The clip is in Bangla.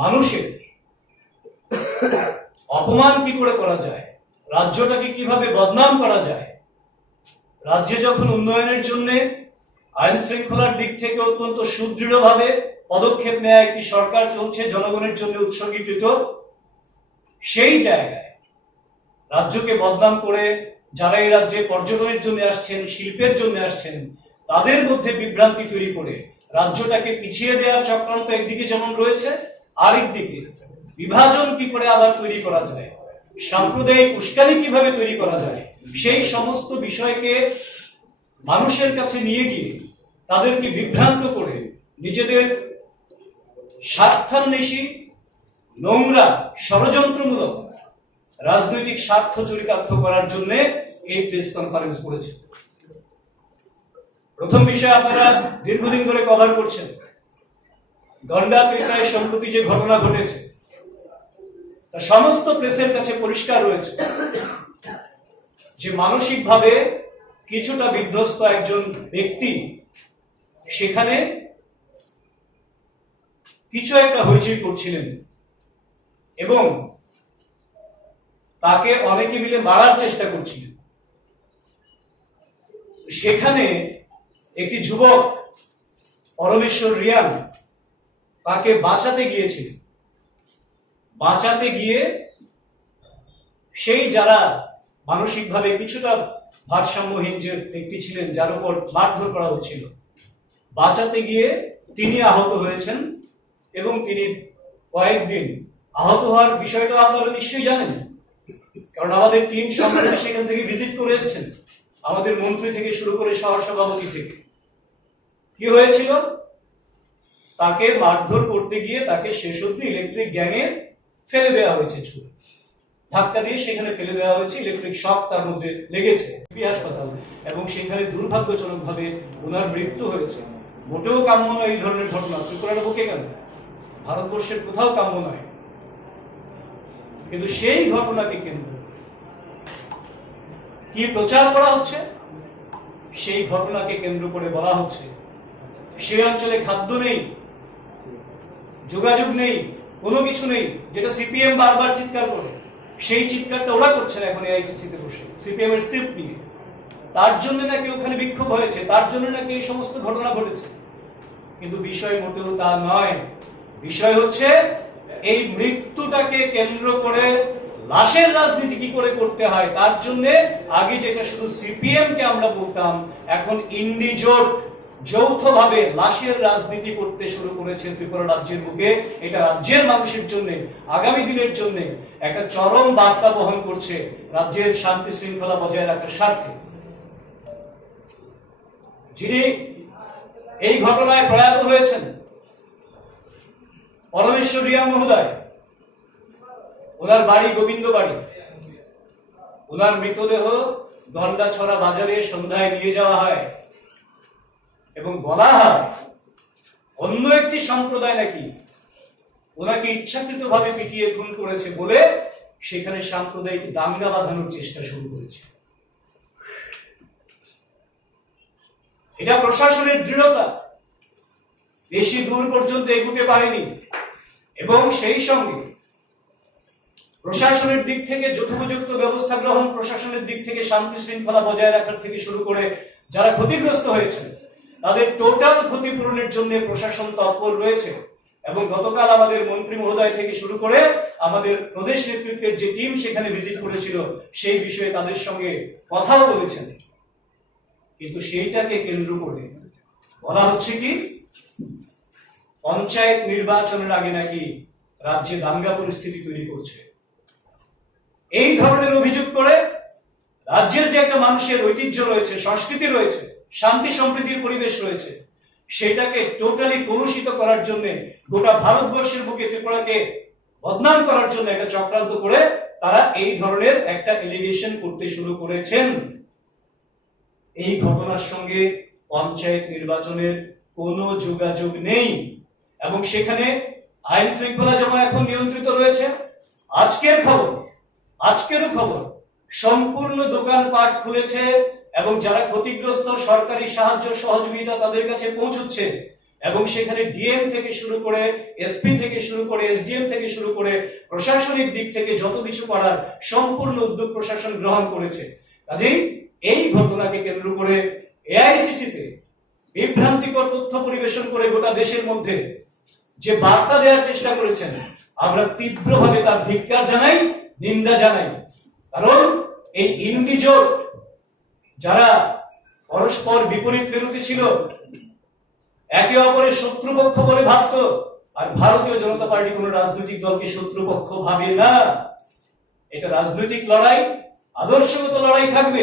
মানুষের অপমান কি করে করা যায়? রাজ্যটাকে কীভাবে বদনাম করা যায়? রাজ্যে যখন উন্নয়নের জন্য আইন শৃঙ্খলার দিক থেকে অত্যন্ত সুদৃঢ়ভাবে পদক্ষেপ নেওয়া একটি সরকার চলছে, জনগণের জন্য উৎসর্গীকৃত, সেই জায়গায় রাজ্যকে বদনাম করে যারা এই রাজ্যে পর্যটনের জন্য আসছেন, শিল্পের জন্য আসছেন, তাদের মধ্যে বিভ্রান্তি তৈরি করে রাজ্যটাকে পিছিয়ে দেওয়ার চক্রান্ত একদিকে যেমন রয়েছে আরেক দিকে বিভাজন কি করে আবার তৈরি করা যায়? সাম্প্রদায়িক উস্কানি কীভাবে তৈরি করা যায়? সেই সমস্ত বিষয়কে মানুষের কাছে নিয়ে গিয়ে তাদেরকে বিভ্রান্ত করে নিজেদের স্বার্থান্বেষী, নোংরা, ষড়যন্ত্রমূলক রাজনৈতিক স্বার্থ চরিতার্থ করার জন্য এই প্রেস কনফারেন্স করেছে। প্রথম বিষয় আপনারা দীর্ঘদিন ধরে কভার করছেন। গন্ডা পেশায় সম্প্রতি যে ঘটনা ঘটেছে, তা সমস্ত প্রেসের কাছে পরিষ্কার রয়েছে যে মানসিকভাবে কিছুটা বিধ্বস্ত একজন ব্যক্তি সেখানে কিছু একটা হইচই করছিলেন এবং তাকে অনেকে মিলে মারার চেষ্টা করছিলেন। সেখানে একটি যুবক, পরমেশ্বর রিয়ান তাকে বাঁচাতে গিয়েছিলেন বাঁচাতে গিয়ে সেই যারা মানসিকভাবে কিছুটা ভারসাম্যহীন যে ব্যক্তি ছিলেন, যার উপর মারধর করা হচ্ছিল, বাঁচাতে গিয়ে তিনি আহত হয়েছেন এবং তিনি কয়েকদিন আহত হওয়ার বিষয়টা আপনারা নিশ্চয়ই জানেন, কারণ আমাদের তিন সম্প্রতি সেখান থেকে ভিজিট করে এসেছেন। আমাদের মন্ত্রী থেকে শুরু করে শহর সভাপতি থেকে। কি হয়েছিল? তাকে মারধর করতে গিয়ে তাকে শেষ অব্দি ইলেকট্রিক গ্যাংয়ে ফেলে দেওয়া হয়েছে ছুড়ে। ধাক্কা দিয়ে সেখানে ফেলে দেওয়া হয়েছে ইলেকট্রিক শক তার মধ্যে লেগেছে হাসপাতাল। এবং সেখানে দুর্ভাগ্যজনক ভাবে ওনার মৃত্যু হয়েছে। মোটেও কাম্য নয় এই ধরনের ঘটনা। ত্রিপুরার বুকে কেন? ভারতবর্ষের কোথাও কাম্য নয়। কিন্তু সেই ঘটনাকে কেন্দ্র কি প্রচার করা হচ্ছে? সেই ঘটনাকে কেন্দ্র করে বলা হচ্ছে সেই অঞ্চলে খাদ্য নেই, যোগাযোগ নেই, কোনো কিছু নেই, যেটা সিপিএম বারবার চিৎকার করে। সেই চিৎকারটা ওরা করছেন এখন এআইসিসি তে বসে, সিপিএম এর স্ক্রিপ্ট নিয়ে। তার জন্য নাকি ওখানে বিক্ষোভ হয়েছে, তার জন্য নাকি এই সমস্ত ঘটনা ঘটেছে। কিন্তু বিষয় মোটেও তা নয়। বিষয় হচ্ছে, এই মৃত্যুটাকে কেন্দ্র করে লাশের রাজনীতি কি করে করতে হয়, তার জন্য আগে যেটা শুধু সিপিএম কে আমরা বলতাম, এখন ইন্ডিজোট। যৌথভাবে লাশের রাজনীতি করতে শুরু করেছে ত্রিপুরা রাজ্যের বুকে। এটা রাজ্যের মানুষের জন্য, আগামী দিনের জন্য একটা চরম বার্তা বহন করছে রাজ্যের শান্তি শৃঙ্খলা বজায় রাখার স্বার্থে। যিনি এই ঘটনায় প্রয়াত হয়েছেন, পরমেশ্বর রিয়া মহোদয়, ওনার বাড়ি গোবিন্দ বাড়ি ওনার মৃতদেহ গন্ডাছড়া বাজারে সন্ধ্যায় নিয়ে যাওয়া হয়। এবং বলা হয়, অন্য একটি সম্প্রদায় নাকি ওনাকে ইচ্ছাকৃতভাবে পিটিয়ে খুন করেছে বলে সেখানে সাম্প্রদায়িক দাঙ্গা বাঁধানোর চেষ্টা শুরু করেছে। এটা প্রশাসনের দৃঢ়তা। বেশি দূর পর্যন্ত এগুতে পারেনি। এবং সেই সঙ্গে প্রশাসনের দিক থেকে যথোপযুক্ত ব্যবস্থা গ্রহণ প্রশাসনের দিক থেকে শান্তি শৃঙ্খলা বজায় রাখার থেকে শুরু করে যারা ক্ষতিগ্রস্ত হয়েছে তাদের টোটাল ক্ষতিপূরণের জন্য প্রশাসন তৎপর রয়েছে। এবং গতকাল আমাদের মন্ত্রী মহোদয় থেকে শুরু করে আমাদের প্রদেশ নেতৃত্বের যে টিম সেখানে ভিজিট করেছিল, সেই বিষয়ে তাদের সঙ্গে কথাও বলেছেন। কিন্তু সেইটাকে কেন্দ্র করে বলা হচ্ছে কি, পঞ্চায়েত নির্বাচনের আগে নাকি রাজ্যে দাঙ্গা পরিস্থিতি তৈরি করছে। এই ধরনের অভিযোগ করে রাজ্যের যে একটা মানুষের ঐতিহ্য রয়েছে, সংস্কৃতি রয়েছে শান্তি সম্প্রীতির পরিবেশ রয়েছে। সেটাকে টোটালি কলুষিত করার জন্য গোটা ভারতবর্ষের বুকে ত্রিপুরাকে বদনাম করার জন্য একটা চক্রান্ত করে তারা এই ধরনের একটা এলিগেশন করতে শুরু করেছেন। এই ঘটনার সঙ্গে পঞ্চায়েত নির্বাচনের কোনো যোগাযোগ নেই এবং সেখানে আইন শৃঙ্খলা যেমন এখন নিয়ন্ত্রিত রয়েছে, আজকের খবর আজকেরও খবর, সম্পূর্ণ দোকানপাট খুলেছে এবং যারা ক্ষতিগ্রস্ত সরকারি সাহায্য সহযোগিতা তাদের কাছে পৌঁছচ্ছে, এবং সেখানে ডিএম থেকে শুরু করে এসপি থেকে শুরু করে এসডিএম থেকে শুরু করে প্রশাসনিক দিক থেকে যত কিছু করার সম্পূর্ণ উদ্যোগ প্রশাসন গ্রহণ করেছে, কাজেই এই ঘটনাকে কেন্দ্র করে এআইসিসিতে বিভ্রান্তিকর তথ্য পরিবেশন করে গোটা দেশের মধ্যে যে বার্তা দেওয়ার চেষ্টা করেছেন, আমরা তীব্রভাবে তার ধিক্কার জানাই, নিন্দা জানাই। কারণ এই ইন্ডিজোট যারা পরস্পর বিপরীত বিরোধী ছিল, একে অপরের শত্রুপক্ষ বলে ভাবত, আর ভারতীয় জনতা পার্টি কোন রাজনৈতিক দলকে শত্রুপক্ষ ভাবে না? এটা রাজনৈতিক লড়াই, আদর্শগত লড়াই থাকবে।